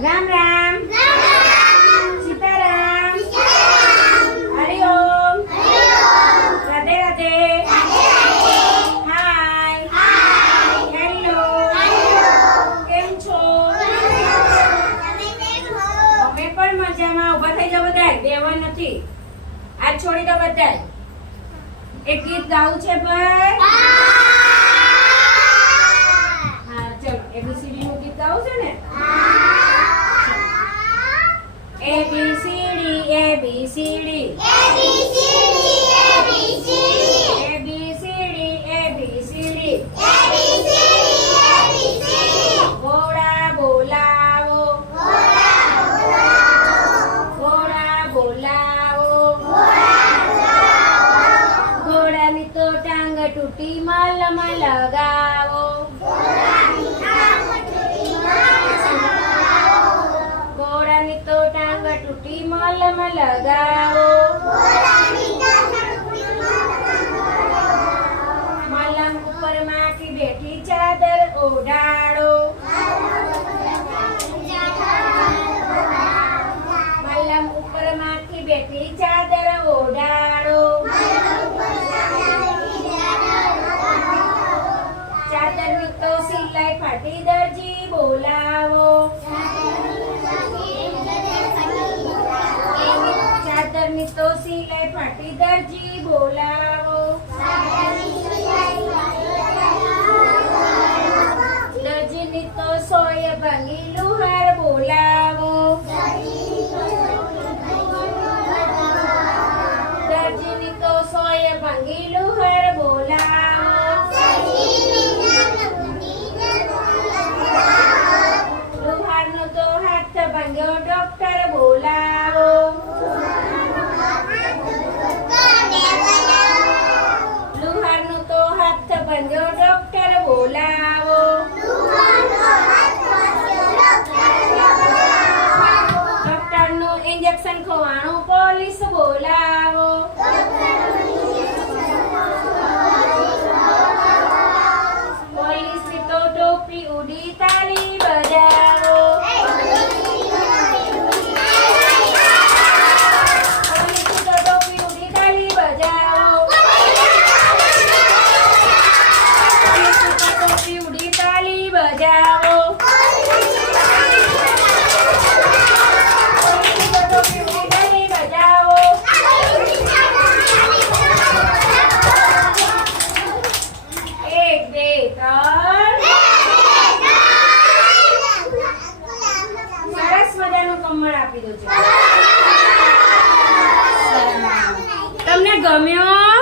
Ram Ram Sitaram Hariom Radhe Radhe hi hello કેમ છો? અમે પણ મજામાં. ઊભા થઈ જાઓ બધાય, બેવા નથી. આજ છોડી દો બધાય. એક ગીત ગાવું છે ભાઈ. હા ચલો, એબીસીડી નું ગીત ગાવું છે ને? એબીસીડી એબીસીડી એબીસીડી એબીસીડી ઘોડા બોલાવો ઘોડા બોલાવો ઘોડાની તો ટાંગ તૂટી મલમાં લગાવો ઘોડાની તો ટાંગ તૂટી મલમાં લગાવો મલમ ઉપર માથી બેઠી ચાદર ઓઢાડો મલમ ઉપર માથી બેઠી ચાદર ઓઢાડો ચાદરની તો સિલાઈ ફાટી દરજી બોલાવો ચાદરની તો સિલાઈ ફાટી દરજી બોલાવો દરજીની તો સોય ભાંગી લુહાર બોલાવો દરજીની તો સોય ભાંગી લુહાર બોલાવો લુહારનો તો હાથ ભાંગ્યો ડોક્ટર બોલાવો લુહારનો તો હાથ ભાંગ્યો ડોક્ટર બોલાવો ડોક્ટરનું ઇન્જેક્શન ખોવાણું પોલીસ બોલાવો પોલીસની તો ટોપી ઉડી તાળી બજાવો પોલીસની તો ટોપી ઉડી તાળી બજાવો પોલીસની તો ટોપી ઉડી તાળી બજાવો પોલીસની તો ટોપી ઉડી તાળી બજાવો એક બે ત્રણ સરસ મજાનું કમળ આપી દો છો. તમને ગમ્યો?